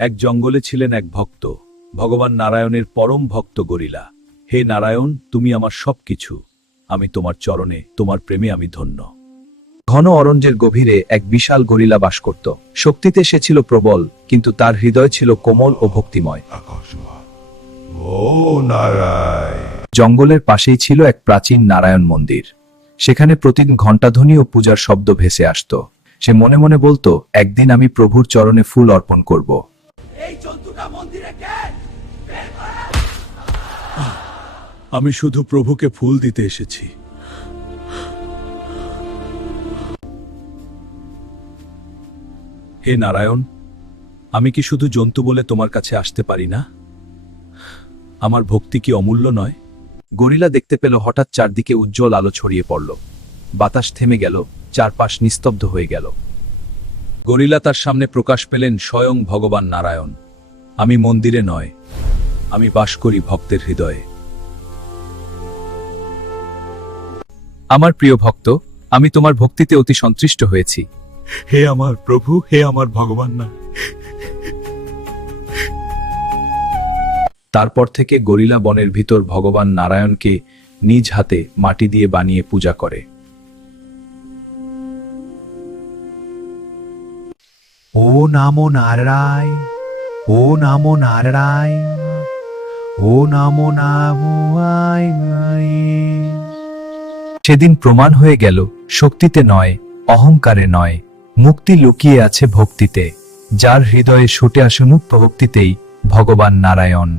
এক জঙ্গলে ছিলেন এক ভক্ত, ভগবান নারায়ণের পরম ভক্ত গরিলা। হে নারায়ণ, তুমি আমার সবকিছু। আমি তোমার চরণে, তোমার প্রেমে আমি ধন্য। ঘন অরণ্যের গভীরে এক বিশাল গরিলা বাস করত। শক্তিতে সে ছিল প্রবল, কিন্তু তার হৃদয় ছিল কোমল ও ভক্তিময়। ও নারায়ণ। জঙ্গলের পাশেই ছিল এক প্রাচীন নারায়ণ মন্দির। সেখানে প্রতিদিন ঘণ্টাধ্বনি ও পূজার শব্দ ভেসে আসত। সে মনে মনে বলতো, একদিন আমি প্রভুর চরণে ফুল অর্পণ করব। আমি শুধু প্রভুকে ফুল দিতে এসেছি। হে নারায়ণ, আমি কি শুধু জন্তু বলে তোমার কাছে আসতে পারি না? আমার ভক্তি কি অমূল্য নয়? গরিলা দেখতে পেল হঠাৎ চারদিকে উজ্জ্বল আলো ছড়িয়ে পড়ল। বাতাস থেমে গেল, চারপাশ নিস্তব্ধ হয়ে গেল। গরিলা তার সামনে প্রকাশ পেলেন স্বয়ং ভগবান নারায়ণ। আমি মন্দিরে নয়, আমি বাস করি ভক্তের হৃদয়ে। আমার প্রিয় ভক্ত, আমি তোমার ভক্তিতে অতি সন্তুষ্ট হয়েছি। হে আমার প্রভু, হে আমার ভগবান না। তারপর থেকে গরিলা বনের ভিতর ভগবান নারায়ণকে নিজ হাতে মাটি দিয়ে বানিয়ে পূজা করে। ও নামো নারায়ণ, ও নামো নারায়ণ, ও নামো নারায়ণ। সেদিন প্রমাণ হয়ে গেল, শক্তিতে নয়, অহংকারে নয়, মুক্তি লুকিয়ে আছে ভক্তিতে। যার হৃদয়ে ছুটে আসে মুক্ত ভক্তিতেই ভগবান নারায়ণ।